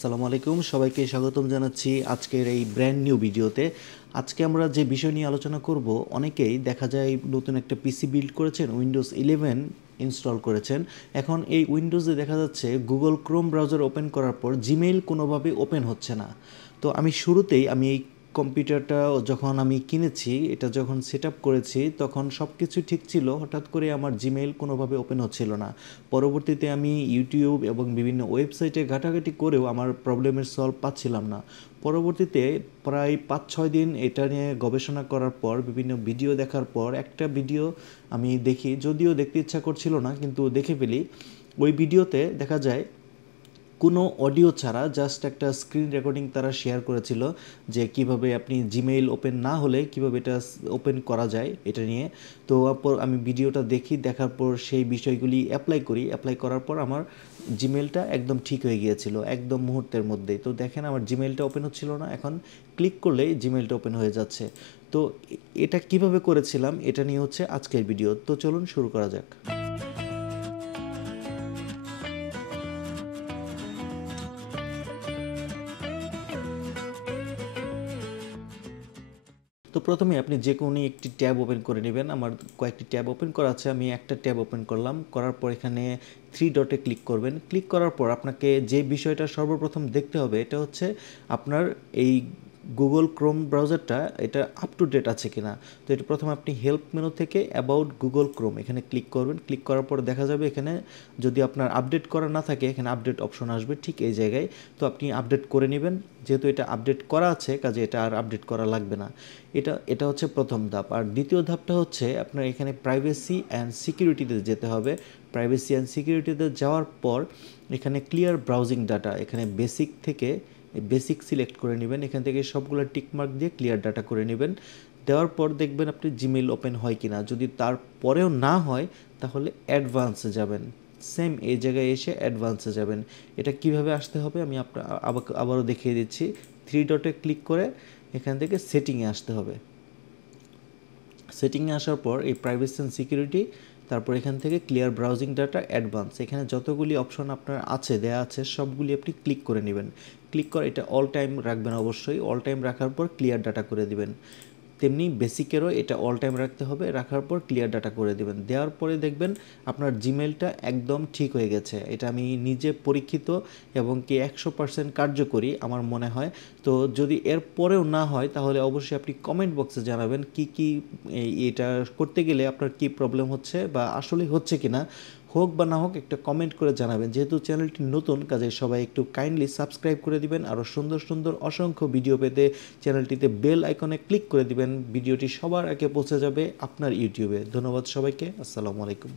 আসসালামু আলাইকুম, সবাইকে স্বাগতম জানাচ্ছি আজকের এই ব্র্যান্ড নিউ ভিডিওতে। আজকে আমরা যে বিষয় নিয়ে আলোচনা করব, অনেকেই দেখা যায় নতুন একটা পিসি বিল্ড করেছেন, উইন্ডোজ 11 ইনস্টল করেছেন। এখন এই উইন্ডোজে দেখা যাচ্ছে গুগল ক্রোম ব্রাউজার ওপেন করার পর জিমেইল কোনোভাবে ওপেন হচ্ছে না। তো আমি শুরুতেই এই কম্পিউটারটা যখন আমি কিনেছি, এটা যখন সেট আপ করেছি, তখন সব কিছু ঠিক ছিল। হঠাৎ করে আমার জিমেইল কোনোভাবে ওপেন হচ্ছিল না। পরবর্তীতে আমি ইউটিউব এবং বিভিন্ন ওয়েবসাইটে ঘাটাঘাটি করেও আমার প্রবলেমের সলভ পাচ্ছিলাম না। পরবর্তীতে প্রায় 5-6 দিন এটা নিয়ে গবেষণা করার পর, বিভিন্ন ভিডিও দেখার পর একটা ভিডিও আমি দেখি, যদিও দেখতে ইচ্ছা করছিল না কিন্তু দেখে ফেলি। ওই ভিডিওতে দেখা যায় কোনো অডিও ছাড়া জাস্ট একটা স্ক্রিন রেকর্ডিং তারা শেয়ার করেছিল যে কিভাবে আপনি জিমেইল ওপেন না হলে কিভাবে এটা ওপেন করা যায় এটা নিয়ে। তো আমি ভিডিওটা দেখি, দেখার পর সেই বিষয়গুলি অ্যাপ্লাই করার পর আমার জিমেইলটা একদম ঠিক হয়ে গিয়েছিল একদম মুহূর্তের মধ্যেই। তো দেখেন আমার জিমেইলটা ওপেন হচ্ছিল না, এখন ক্লিক করলেই জিমেইলটা ওপেন হয়ে যাচ্ছে। তো এটা কিভাবে করেছিলাম এটা নিয়ে হচ্ছে আজকের ভিডিও। তো চলুন শুরু করা যাক। তো প্রথমে আপনি যে কোনো একটি ট্যাব ওপেন করে নেবেন। আমার কয়েকটি ট্যাব ওপেন করা আছে, আমি একটা ট্যাব ওপেন করলাম। করার পর এখানে থ্রি ডটে ক্লিক করবেন। ক্লিক করার পর আপনাকে যে বিষয়টা সর্বপ্রথম দেখতে হবে এটা হচ্ছে আপনার এই গুগল ক্রোম ব্রাউজারটা এটা আপ টু ডেট আছে কিনা। তো এটা প্রথমে আপনি হেল্প মেনু থেকে অ্যাবাউট গুগল ক্রোম এখানে ক্লিক করবেন। ক্লিক করার পর দেখা যাবে এখানে যদি আপনার আপডেট করা না থাকে এখানে আপডেট অপশন আসবে ঠিক এই জায়গায়। তো আপনি আপডেট করে নেবেন, যেহেতু এটা আপডেট করা আছে কাজে এটা আর আপডেট করা লাগবে না। এটা হচ্ছে প্রথম ধাপ। আর দ্বিতীয় ধাপটা হচ্ছে আপনার এখানে প্রাইভেসি অ্যান্ড সিকিউরিটিতে যেতে হবে। প্রাইভেসি অ্যান্ড সিকিউরিটিতে যাওয়ার পর এখানে ক্লিয়ার ব্রাউজিং ডাটা, এখানে বেসিক থেকে বেসিক সিলেক্ট করে নেবেন। এখান থেকে সবগুলো টিকমার্ক দিয়ে ক্লিয়ার ডাটা করে নেবেন। দেওয়ার পর দেখবেন আপনি জিমেইল ওপেন হয় কিনা। যদি তারপরেও না হয় তাহলে অ্যাডভান্সে যাবেন। সেম এই জায়গায় এসে অ্যাডভান্সে যাবেন। এটা কিভাবে আসতে হবে আমি আবারও দেখিয়ে দিচ্ছি। থ্রি ডটে ক্লিক করে এখান থেকে সেটিংয়ে আসতে হবে। সেটিংয়ে আসার পর এই প্রাইভেসি অ্যান্ড সিকিউরিটি, তারপর এখান থেকে ক্লিয়ার ব্রাউজিং ডাটা অ্যাডভান্স, এখানে যতগুলি অপশন আপনার আছে দেয়া আছে সবগুলি আপনি ক্লিক করে নেবেন। ক্লিক করে এটা অল টাইম রাখবেন, অবশ্যই অল টাইম রাখার পর ক্লিয়ার ডাটা করে দিবেন। তেমনি বেসিকেরও এটা অল টাইম রাখতে হবে, রাখার পর ক্লিয়ার ডাটা করে দেবেন। দেওয়ার পরে দেখবেন আপনার জিমেলটা একদম ঠিক হয়ে গেছে। এটা আমি নিজে পরীক্ষিত এবং কি 100% কার্যকরী আমার মনে হয়। তো যদি এর পরেও না হয় তাহলে অবশ্যই আপনি কমেন্ট বক্সে জানাবেন কি এটা করতে গেলে আপনার কি প্রবলেম হচ্ছে বা আসলে হচ্ছে কিনা। হোক বা না হোক একটা কমেন্ট করে জানাবেন। যেহেতু চ্যানেলটি নতুন কাজে সবাই একটু কাইন্ডলি সাবস্ক্রাইব করে দিবেন। আরও সুন্দর সুন্দর অসংখ্য ভিডিও পেতে চ্যানেলটিতে বেল আইকনে ক্লিক করে দিবেন। ভিডিওটি সবার আগে পৌঁছে যাবে আপনার ইউটিউবে। ধন্যবাদ সবাইকে। আসসালামু আলাইকুম।